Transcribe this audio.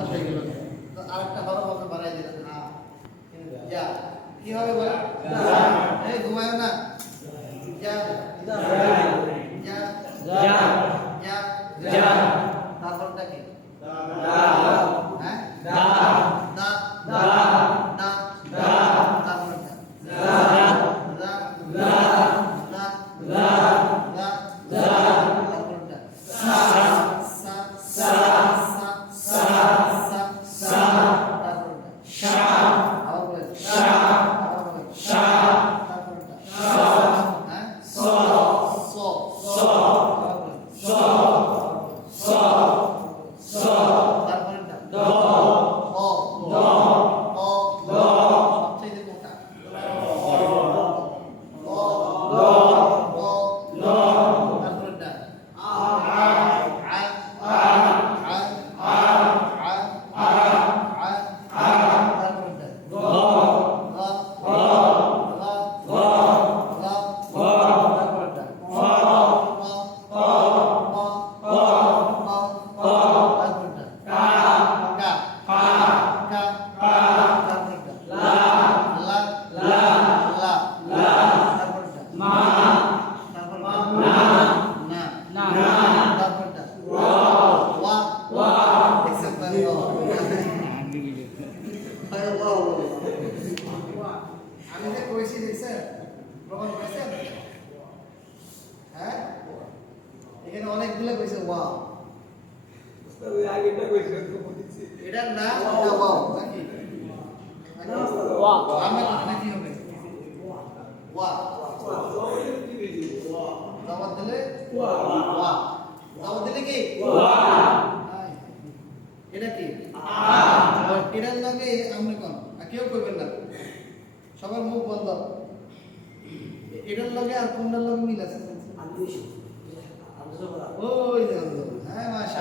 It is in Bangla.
তো আরেকটা হরফ আপনি বাড়াই দিলেন না যা কি হবে বল এই ঘুমায় না যা যা যা যা যা তারপরটা কি হ্যাঁ দা দা দা দা দা তারপরটা দা দা দা দা দা দা দা তারপরটা সা সা সা সা সা সা তারপরটা শা আবার বলেন শা আবার বলেন শা তারপরটা শা হ্যাঁ স স স আবার বলেন স স স তারপরটা দ ও দ ও দ সবচেয়ে মোটা ও দ ও দ তারপরটা আ আ আ আ আমি যে কইছি দেখছেন প্রমাণ করেছেন হ্যাঁ এখানে অনেকগুলো কইছে ওয়াও উস্তাদ ওই আগেটা কইছে তো বলছি এটার নাম ওয়াও নাকি ওয়া আমরা নাকি হবে ওয়া দাওয়াত দিলে ওয়া দাওয়াত দিলে কি ওয়া এটা কি এটার লাগে আমরা কোন কেউ কইবেন না সবার মুখ বন্ধ এটার লগে আর কোনটার লগে মিল আছে ওই দেখো হ্যাঁ মাশাআল্লাহ